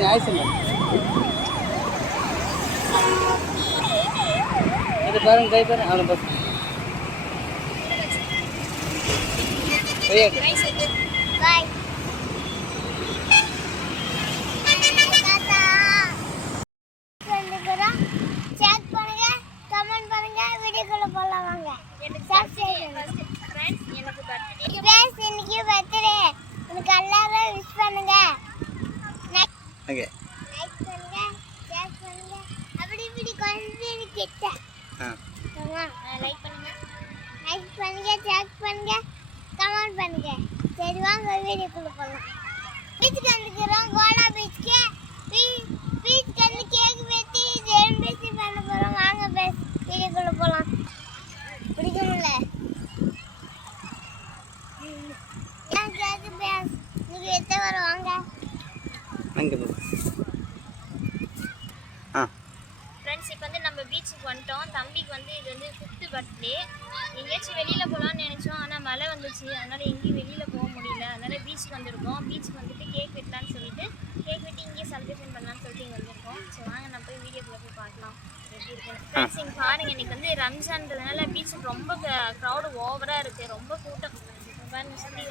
பண்ணி ஆயிடுச்சு இது பாருங்க கை பாருங்க அவனை பார்த்து பாய் ஓகே கமெண்ட் பண்ணுங்க. சரி வாங்க வீடியோக்குள்ள போலாம். பீச்சுக்கு வந்துக்கிறோம். கோலா பீச்சுக்கு பீச்சுக்கு வந்து கேக் வெட்டி ஜெயம்பேசி பண்ண போறோம். வாங்க பேஸ் வீடியோக்குள்ள போலாம். பிடிக்கும்ல நான் கேக்கு பேஸ் நீங்க வெட்ட வர வாங்க அங்க போ ஃப்ரெண்ட்ஸ் இப்போ வந்து நம்ம பீச்சுக்கு வந்துட்டோம். தம்பிக்கு வந்து இது வந்து 5th பர்த்டே. எங்கேயாச்சும் வெளியில் போகலான்னு நினச்சோம், ஆனால் மழை வந்துச்சு, அதனால் எங்கேயும் வெளியில் போக முடியல. அதனால் பீச்சுக்கு வந்திருக்கோம். பீச்சுக்கு வந்துட்டு கேக் வெட்டலான்னு சொல்லிட்டு கேக் வெட்டி இங்கேயே செலிப்ரேஷன் பண்ணலான்னு சொல்லிட்டு இங்கே வந்திருக்கோம். ஸோ வாங்க நம்ம போய் வீடியோக்குள்ளே போய் பார்க்கலாம் எப்படி இருக்குன்னு. ஃப்ரெண்ட்ஸ் இங்கே பாருங்கள், இன்றைக்கி வந்து ரம்ஜான்றதுனால பீச்சுக்கு ரொம்ப க்ரௌடு ஓவராக இருக்குது, ரொம்ப கூட்டம். பாருங்க சொல்லி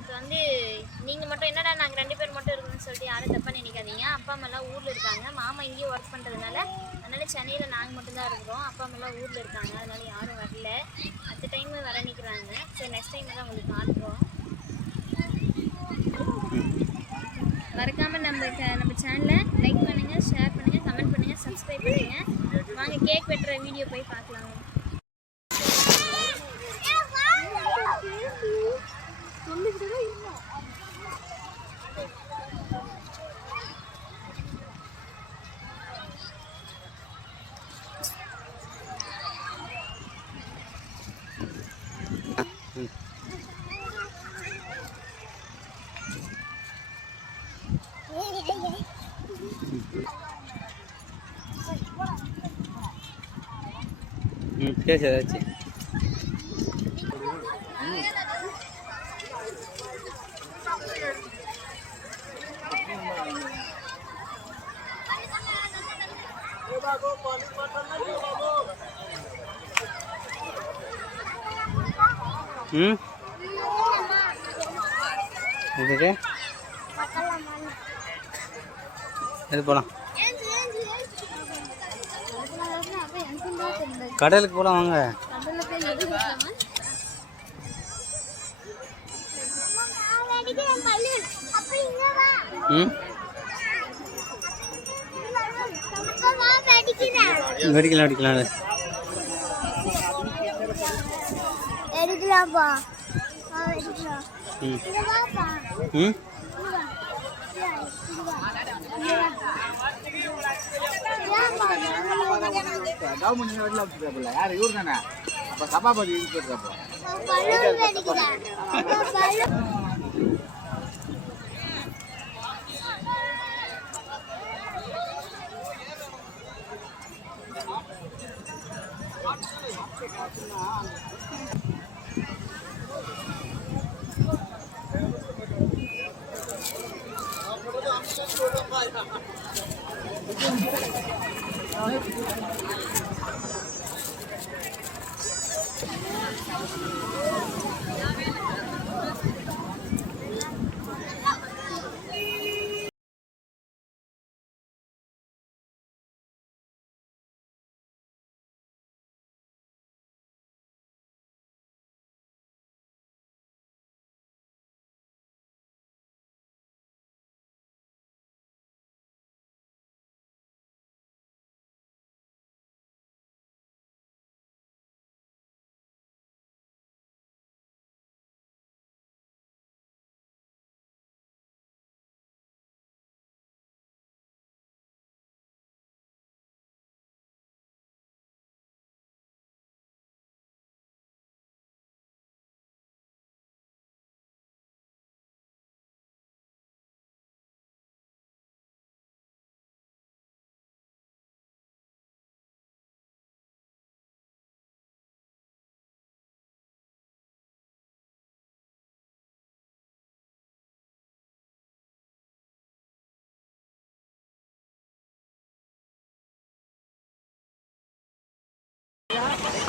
இப்போ வந்து நீங்கள் மட்டும் என்னடா நாங்கள் 2 பேர் மட்டும் இருக்கணும்னு சொல்லிட்டு யாரும் தப்பாக நினைக்காதீங்க. அப்பா அம்மாலாம் ஊரில் இருக்காங்க. மாமா இங்கேயே ஒர்க் பண்ணுறதுனால அதனால் சென்னையில் நாங்கள் மட்டும்தான் இருக்கிறோம். அப்பா அம்மாலாம் ஊரில் இருக்காங்க, அதனால் யாரும் வரல. அடுத்த டைம் வர நிற்கிறாங்க. சரி நெக்ஸ்ட் டைம் தான் உங்களுக்கு காட்டுறோம். மறக்காமல் நம்ம சேனலை லைக் பண்ணுங்கள், ஷேர் பண்ணுங்கள், கமெண்ட் பண்ணுங்கள், சப்ஸ்கிரைப் பண்ணுங்கள். வாங்க கேக் வெட்டுற வீடியோ போய் பார்க்கலாம். பேச ஏதாச்சும் இதுக்கு இது போகலாம், கடலுக்கு போகலாம் வாங்க. வெடிக்கலாம் வெடிக்கலாம் எடுக்கலாம்ப்பா. யார் இவர் தானே அப்போ சபாபதி இருக்கிறப்போ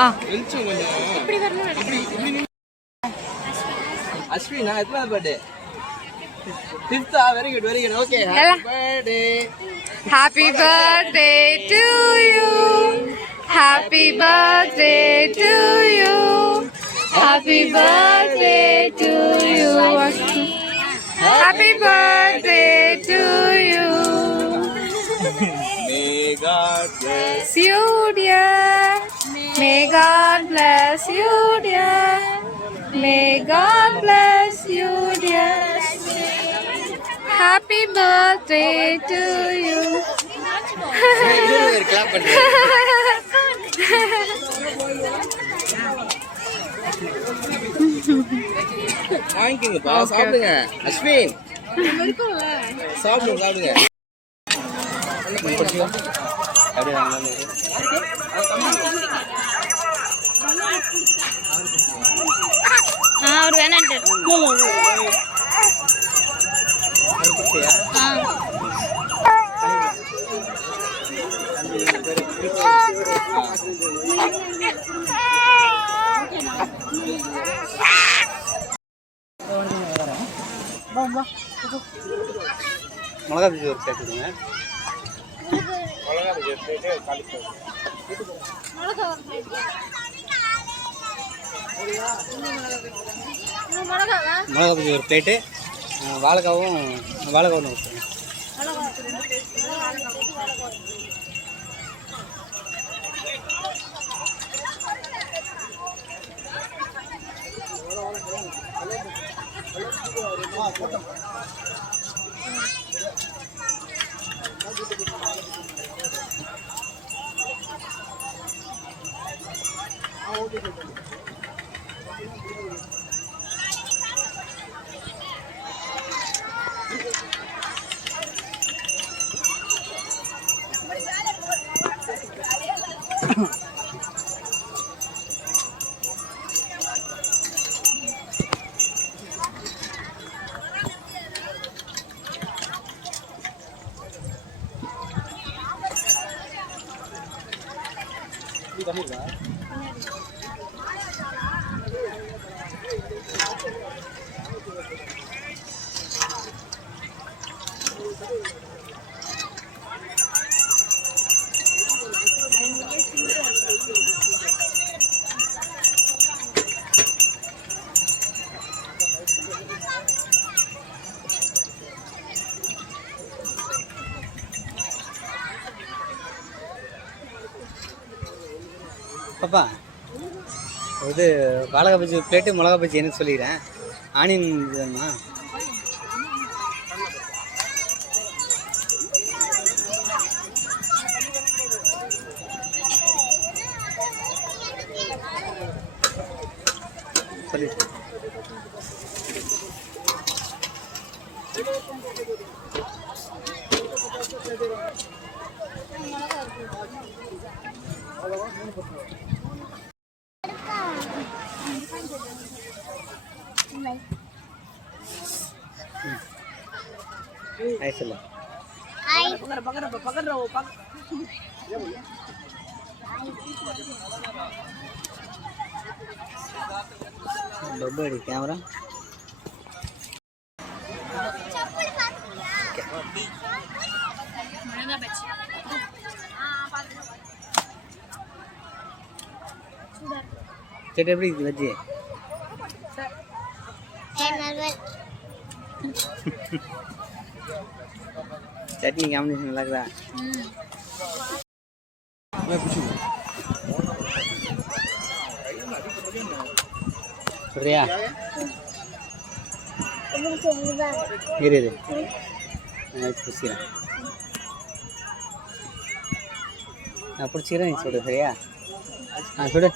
வெளிச்சம் கொஞ்சம் இப்படி வரணும். அஸ்வினா எத்தனை birthday? 5th. Very good okay. Happy birthday to you. Happy birthday to you. Happy birthday to you. Happy birthday to you. May God bless You dear. May God bless you dear. May God bless you dear. Happy birthday to you. Clap பண்ணுங்க. வாங்கிக்கோங்கப்பா, சாப்பிடுங்க. அஸ்வின் சாப்பிடுங்க. அப்படியே வாங்க. அவர் வேணான்ட்டு. மிளகா பஜ்ஜி ஒரு சேர்த்துடுங்க. மிளகா பஜ்ஜி ஒரு பிளேட்டு, வாழைக்காவும் ஊற்றுங்க. பாப்பா, இது வாழைக்காய் பஜ்ஜி பிளேட்டு, மிளகா பஜ்ஜி என்ன சொல்லிடுறேன். ஆனியன் இதுமா சொல்லி ஹாய் சொல்லு. ஹாய். ரொம்ப அடி கேமரா. சரி, எப்படி இருக்குது பஜ்ஜி? சட்னி காம்பினேஷன் நல்லா இருக்குதா? சொல்றியா? இரு பிடிச்சிக்கிறேன். நான் பிடிச்சிக்கிறேன், நீ சொல்லு. சரியா? சொல்லு.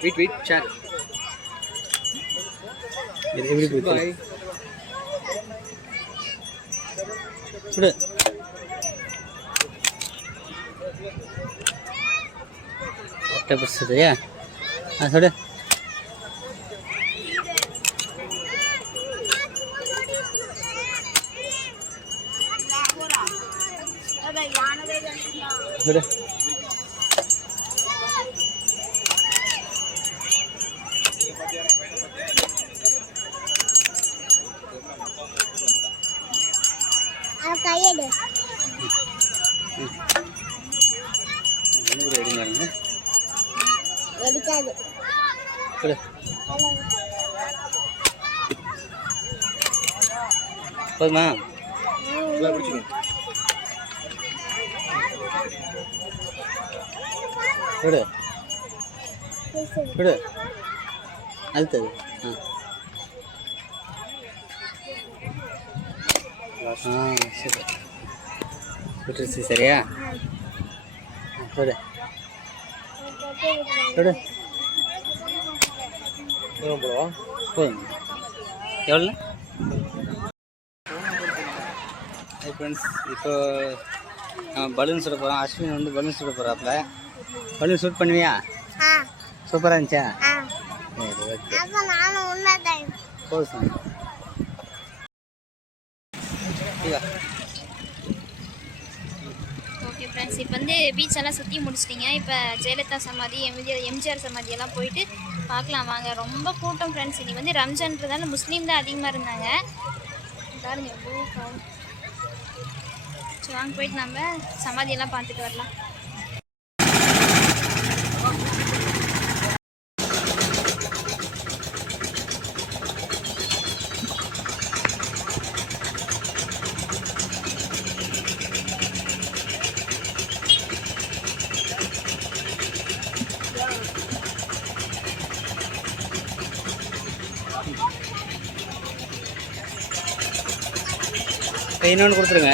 பிடிச்சு வெயிட் சார். எப்படி போய் சுடு. சரியா? சொல்லு. சொல்லு. கையெடு எடுக்காது சொல்லு. போதுமா? விடு விடு அழுத்தது. சரி விட்டுருச்சு. சரியா? விடு விடு. போதும். எவ்வளோ? ஹை ஃப்ரெண்ட்ஸ், இப்போ பலூன் சுட போகிறோம். அஸ்வின் வந்து பலூன் சுட போகிறாப்புல. பலூன் ஷூட் பண்ணுவியா? சூப்பராக இருந்துச்சா? சரி, ஓகே. போதும். ஓகே ஃப்ரெண்ட்ஸ், இப்போ வந்து பீச் எல்லாம் சுற்றி முடிச்சிட்டிங்க. இப்போ ஜெயலலிதா சமாதி, எம்ஜிஆர் சமாதி எல்லாம் போயிட்டு பார்க்கலாம் வாங்க. ரொம்ப கூட்டம் ஃப்ரெண்ட்ஸ். இன்னைக்கு வந்து ரம்ஜான்றதால முஸ்லீம் தான் அதிகமாக இருந்தாங்க. பாருங்க எவ்வளோ காலம். சரி வாங்க போயிட்டு நம்ம சமாதியெல்லாம் பார்த்துட்டு வரலாம். இன்னொன்று கொடுத்துருங்க.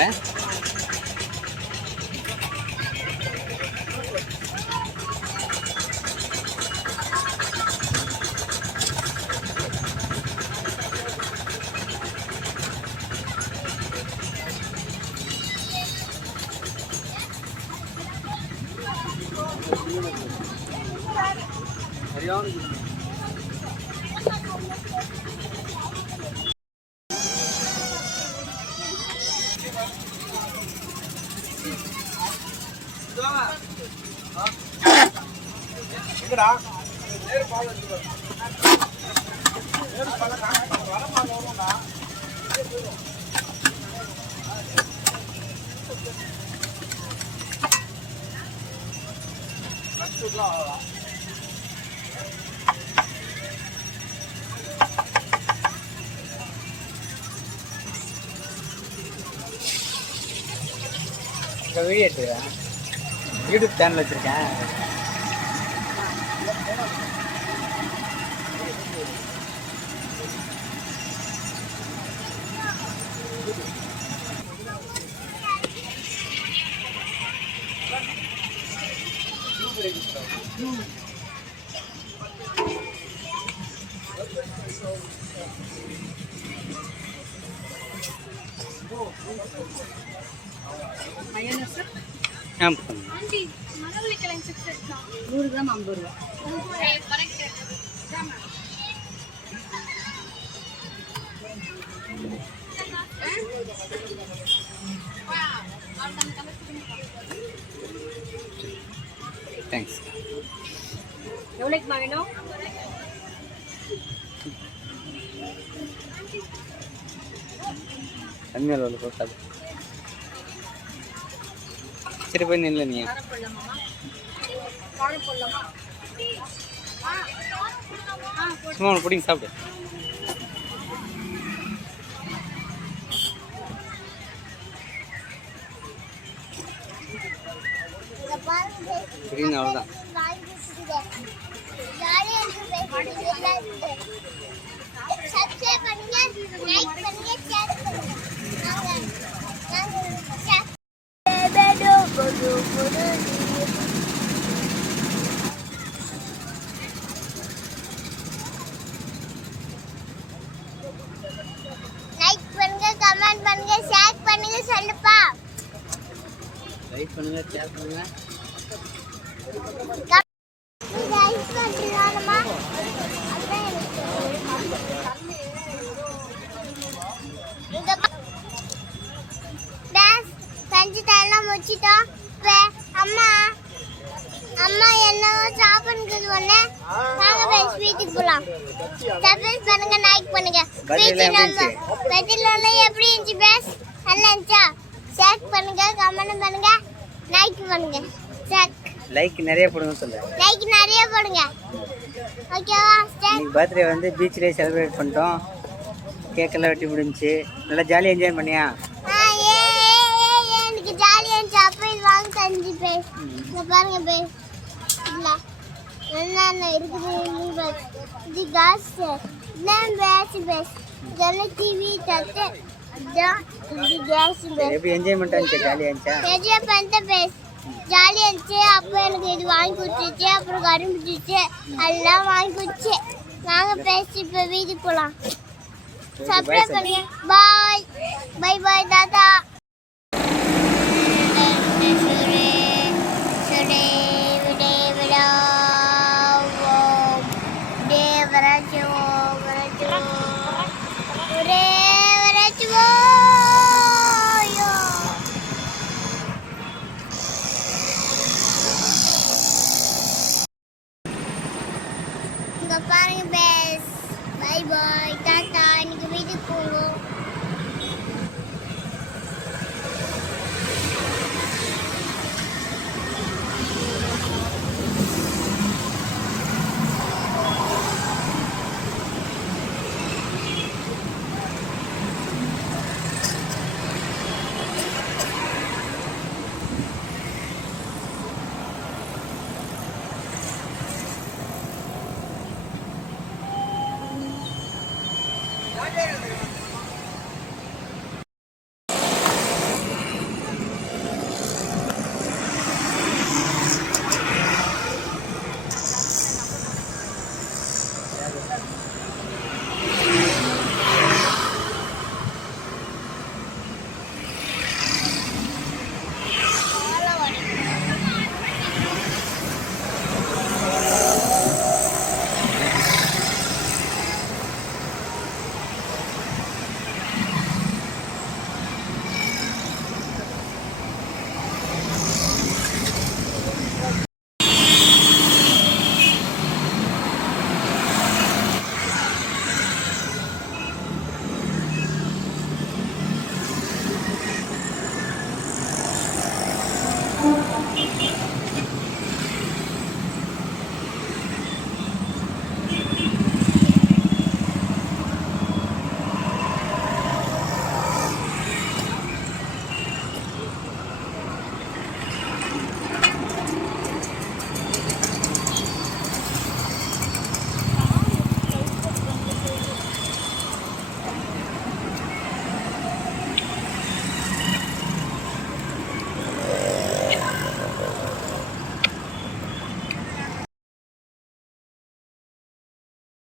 வீடியோ எடுத்துக்கிறேன். யூடியூப் சேனல் வச்சுருக்கேன். ஆண்டி மரவள்ளி கிழங்கு சிப்ஸ் இருக்கா? 100 கிராம் 50 ரூபா. தேங்க்ஸ். எவ்வளோக்கு வேணும்? கம்மியாக உள்ள போட்டாது. சரி போய் நில்ல நீ. சும்மா ஒன்று பிடிங்க சாப்பிடு. பிடிங்க அவ்வளோதான். சப்ஸ்கிரைப் பண்ணுங்க, லைக் பண்ணுங்க, ஷேர் பண்ணுங்க. லைக் பண்ணுங்க, கமெண்ட் பண்ணுங்க, ஷேர் பண்ணுங்க சொல்லுப்பா. லைக் பண்ணுங்க, ஷேர் பண்ணுங்க. லைக் பண்ணுங்க. எல்லாம் முடிச்சிட்டோம். இப்போ அம்மா அம்மா என்னவோ சாப்பிடுறது ஒண்ணு. வாங்க ஃப்ரெண்ட்ஸ் வீட்டுக்கு போலாம். சப்ஸ்கிரைப் பண்ணுங்க, லைக் பண்ணுங்க. வீட்டு நம்ம வெட்டில எப்படி இருந்துச்சு பேஸ்? நல்லா இருந்துச்சா? ஷேர் பண்ணுங்க, கமெண்ட் பண்ணுங்க, லைக் பண்ணுங்க. லைக் நிறைய போடுங்க சொல்லு. லைக் நிறைய போடுங்க. ஓகேவா? இன்னைக்கு பர்த்டே வந்து பீச்லேயே செலிப்ரேட் பண்ணிட்டோம். கேக்கெல்லாம் வெட்டி முடிஞ்சுச்சு. நல்லா ஜாலியாக என்ஜாய் பண்ணியா? எனக்கு ஜாலியாக இருந்துச்சு. அப்போ இது வாங்க தஞ்சு பேஸ். இங்கே பாருங்க பேஸ். இல்லை என்னென்ன இருக்குது? இது காசு இதுதான் பேஸ் பேஸ். இதெல்லாம் டிவி தட்டு இதுதான். இது கேஸ் பேஸ். எப்படி என்ஜாய்மெண்ட்டாக இருந்துச்சு? ஜாலியாக இருந்துச்சா? என்ஜாய் பண்ணிட்டு பேஸ். ஜாலியாக இருந்துச்சு. அப்போ எனக்கு இது வாங்கி கொடுத்துச்சு. அப்புறம் கரும்பு பிடிச்சி எல்லாம் வாங்கி கொடுத்து வாங்க பேசி இப்போ வீட்டுக்கு போகலாம். சப்ஸ்கிரைப் பண்ணுங்க. Bye bye bye Tata. இங்க பாருங்க பேஸ். Bye bye Tata. இன்னைக்கு வீட்டுக்கு போவோம்.